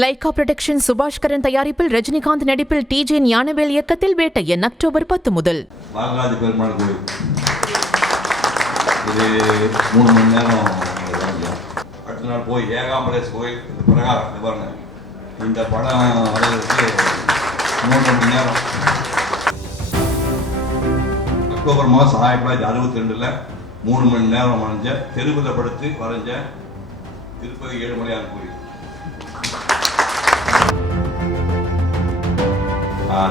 Lyca production Subaskaran தயாரிப்பில் ரஜினிகாந்த் நடிப்பில் DJ Gnanavel இயக்கத்தில் வேட்டையன் அக்டோபர் 10 முதல். வரலாறு பெருமாள் கோயில் இது 3 மணி நேரம். அடுத்த நாள் போய் ஏகாம்பரேஸ் கோயில் இந்த பிரகாரம் பாருங்க. இந்த படம் வர்றதுக்கு 3 மணி நேரம். அக்டோபர் மாதம் 1962 3 மணி நேரம் வரைஞ்ச தெருவில் படுத்து வரைஞ்ச திருப்பதி ஏழுமலையான் கோயில்.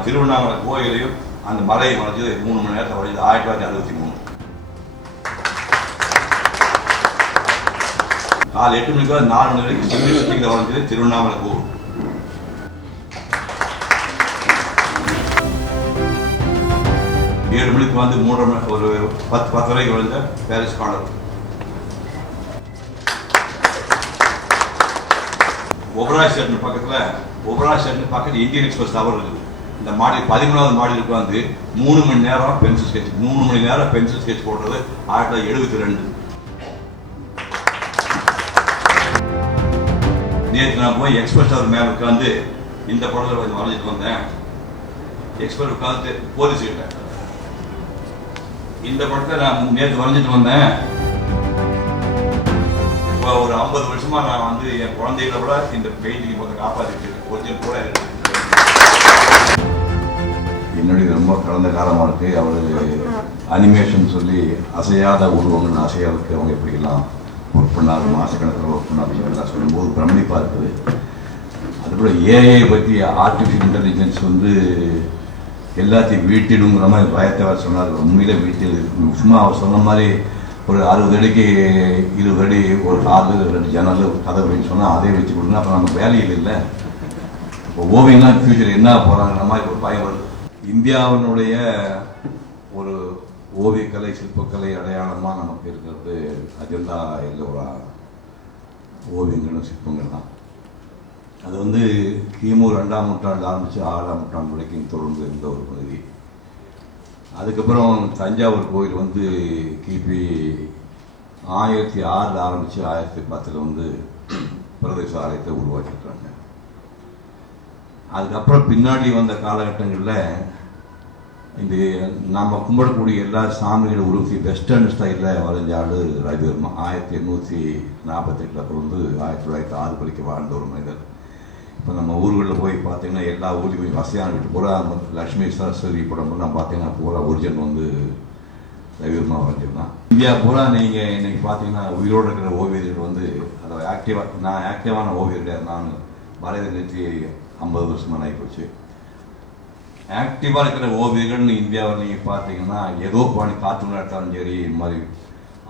திருவண்ணாமலை கோயிலையும் அந்த மலையை வரைஞ்சது 3 மணி நேரத்தை வரைஞ்சது 1963. காலை 8 மணிக்கு 4 மணி வரைக்கும் சிம்மிஸ்டிங்கில் வரைஞ்சது திருவண்ணாமலை கோவில். ஏழு மணிக்கு வந்து 3 மணி ஒரு 10 வரைக்கும் வரைஞ்ச பாரிஸ் கார்னர். ஒபராய் ஸ்டேஷன் பக்கத்தில் இந்தியன் எக்ஸ்பிரஸ் டவர் இருக்குது. இந்த மாடல் 13வது மாடலுக்கு வந்து 3 மணி நேரம் பென்சில் ஸ்கெட்ச் 3 மணி நேரம் பென்சில் ஸ்கெட்ச் போடுறது 1972. நேற்று நான் போய் எக்ஸ்பிரஸ் டவர் மேலே உட்காந்து இந்த படத்தில் கொஞ்சம் வரைஞ்சிட்டு வந்தேன். எக்ஸ்பிரஸ் உட்காந்து போலீஸ் கிட்ட இந்த படத்தை நான் நேற்று வரைஞ்சிட்டு வந்தேன். இப்போ ஒரு 50 வருஷமா நான் வந்து என் குழந்தைகளை விட இந்த பெயிண்டிங் மொத்தம் காப்பாற்றிட்டு ஒரிஜினல் கூட இருக்கு. என்னுடைய ரொம்ப கடந்த காலமாக இருக்கு. அவர் அனிமேஷன் சொல்லி அசையாத உருவங்கள் அசையாவுக்கு அவங்க எப்படிலாம் ஒர்க் பண்ணாரு, மாசக்கணக்கில் ஒர்க் பண்ணார் அப்படின்னு சொல்லும்போது பிரமிப்பாக இருக்குது. அதுபோல் ஏஐ பற்றி ஆர்டிஃபிஷியல் இன்டெலிஜென்ஸ் வந்து எல்லாத்தையும் வீட்டிடுங்கிற மாதிரி பயத்தை வேறு சொன்னார். உண்மையிலே வீட்டில் சும்மா அவர் சொன்ன மாதிரி ஒரு 60 அடிக்கு 20 அடி ஒரு ஹாலு 2 ஜன்னல் கதை அப்படின்னு சொன்னால் அதே வச்சு கொடுங்க. அப்புறம் நமக்கு வேலையில் இல்லை. இப்போ ஓவியம்லாம் ஃபியூச்சர் என்ன போகிறாங்கிற மாதிரி ஒரு பயம் வருது. இந்தியாவினுடைய ஒரு ஓவியக்கலை சிற்பக்கலை அடையாளமாக நமக்கு இருக்கிறது அஜந்தா எல்லோரா ஓவியங்களும் சிற்பங்கள் தான். அது வந்து கிமு 2ஆம் நூற்றாண்டு ஆரம்பித்து 6ஆம் நூற்றாண்டு வரைக்கும் தொடர்ந்து இருந்த ஒரு பகுதி. அதுக்கப்புறம் தஞ்சாவூர் கோயில் வந்து கிபி 1006 ஆரம்பித்து 1010 வந்து பிரதேச ஆலயத்தை உருவாக்கிட்டாங்க. அதுக்கப்புறம் பின்னாடி வந்த காலகட்டங்களில் இந்த நம்ம கும்பிடக்கூடிய எல்லா சாமியோட உருவத்தி வெஸ்டர்ன் ஸ்டைலில் வரைஞ்ச ஆள் ரவிவர்மா. 1848 வந்து 1906 வரைக்கும் வாழ்ந்த ஒரு மனிதர். இப்போ நம்ம ஊர்களில் போய் பார்த்தீங்கன்னா எல்லா ஊர்லேயும் வசதியான வீட்டு பூரா லக்ஷ்மி சரஸ்வதி படம்லாம் பார்த்தீங்கன்னா பூரா ஒரிஜினல் வந்து ரவிவர்மா வரைஞ்சிருந்தான். இந்தியா பூரா நீங்கள் இன்னைக்கு பார்த்தீங்கன்னா உயிரோடு இருக்கிற ஓவியர்கள் வந்து அதை நான் ஆக்டிவான ஓவியர்கள் நான் வரைத நிறுத்தி 50 வருஷமாக ஆகிப்போச்சு. ஆக்டிவாக இருக்கிற ஓவியர்கள்னு இந்தியாவில் நீங்கள் பார்த்தீங்கன்னா ஏதோ பண்ணி கார்ட்டூன் எடுத்தாலும் சரி, இது மாதிரி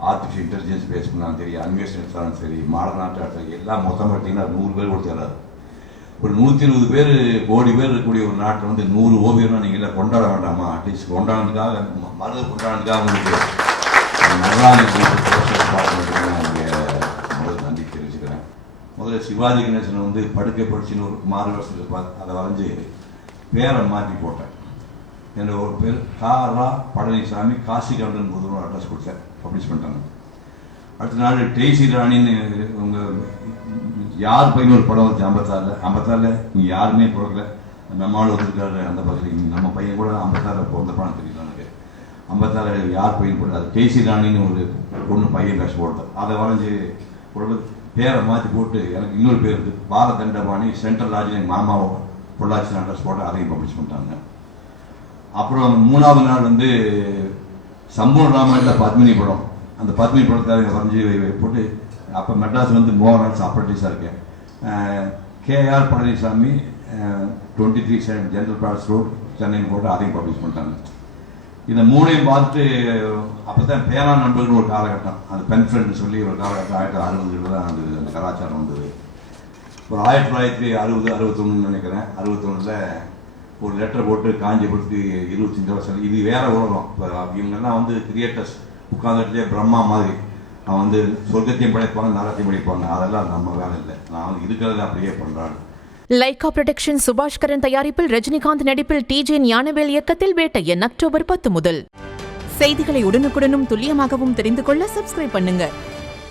ஆர்டிஃபிஷியல் இன்டெலிஜென்ஸ் பேஸ் பண்ணாலும் சரி, அனிமேஷன் எடுத்தாலும் சரி, மாடர்ன் ஆர்ட் எடுத்தாலும் எல்லாம் மொத்தம் பார்த்தீங்கன்னா 100 பேர் கூட தேராது. ஒரு 120 பேர் கோடி பேர் இருக்கக்கூடிய ஒரு நாட்டில் வந்து 100 ஓவியர்னா நீங்கள் எல்லாம் கொண்டாட வேண்டாமா? அட்லீஸ்ட் கொண்டாடுறதுக்காக மருந்து கொண்டாடுறதுக்காக உங்களுக்கு நல்லா முதல்ல நன்றி தெரிவிச்சுக்கிறேன். முதல்ல சிவாஜி கணேசன் வந்து படுக்கை படிச்சுன்னு ஒரு மாறு வருஷத்துக்கு அதை வரைஞ்சி பேரை மாற்றி போட்டேன். என்னோட ஒரு பேர் காரா பழனிசாமி காசிகண்டன் புதுன்னு ஒரு அட்ரஸ் கொடுத்தேன், பப்ளிஷ் பண்ணிட்டாங்க. அடுத்த நாள் டெய்சி ராணின்னு உங்கள் யார் பையன் ஒரு படம் வந்து 56 இங்கே யாருமே பிறக்கல. நம்ம ஆள் வந்துருக்காரு அந்த பக்கத்தில் நம்ம பையன் கூட 56 பிறந்த படம் தெரியல எனக்கு. 56 யார் பையன் போட்டு அது டெய்சி ராணின்னு ஒரு பொண்ணு பையன் கஷ்டம் போட்டேன். அதை வரைஞ்சி போட்டு பேரை மாற்றி போட்டு எனக்கு இன்னொரு பேர் இருக்குது பாரதண்டபாணி சென்ட்ரல் லாட்ஜ் எங்கள் மாமாவை பொள்ளாச்சி அட்ரஸ் போட்டு அதையும் பப்ளிஷ் பண்ணிட்டாங்க. அப்புறம் 3ஆவது நாள் வந்து சம்பூர்ண ராமாயணத்தில் பத்மினி படம், அந்த பத்மினி படத்தை வரைஞ்சி போட்டு அப்போ மெட்ராஸ் வந்து மோகன்ராஜ் அப்ரண்டிஸாக இருக்கேன். கேஆர் பழனிசாமி 23 ஜென்ரல் பிராட்ஸ் ரோட் சென்னைன்னு போட்டு அதையும் பப்ளிஷ் பண்ணிட்டாங்க. இந்த 3ஐயும் பார்த்துட்டு அப்போ தான் பேனா நண்பர்கள் ஒரு காலகட்டம், அந்த பென் ஃப்ரெண்ட் சொல்லி ஒரு காலகட்டம் 1960 தான் அந்த கலாச்சாரம் வந்தது. ஒரு 1960-61 நினைக்கிறேன். 61 ஒரு லெட்டர் போட்டு காஞ்சிபுரத்துக்கு 25 வருஷம் இது வேற உலகம். இப்போ இவங்கெல்லாம் வந்து கிரியேட்டர்ஸ் உட்காந்துட்டே பிரம்மா மாதிரி அவன் வந்து சொர்க்கத்தையும் படைப்பாங்க நரகத்தையும் படைப்பாங்க. அதெல்லாம் நம்ம வேலை இல்லை. நான் வந்து இருக்கிறத அப்படியே பண்ணுறாங்க. லைகா புரொடக்ஷன் சுபாஷ்கரன் தயாரிப்பில் ரஜினிகாந்த் நடிப்பில் டிஜே ஞானவேல் இயக்கத்தில் வேட்டையன் அக்டோபர் 10 முதல். செய்திகளை உடனுக்குடனும் துல்லியமாகவும் தெரிந்து கொள்ள சப்ஸ்கிரைப் பண்ணுங்க.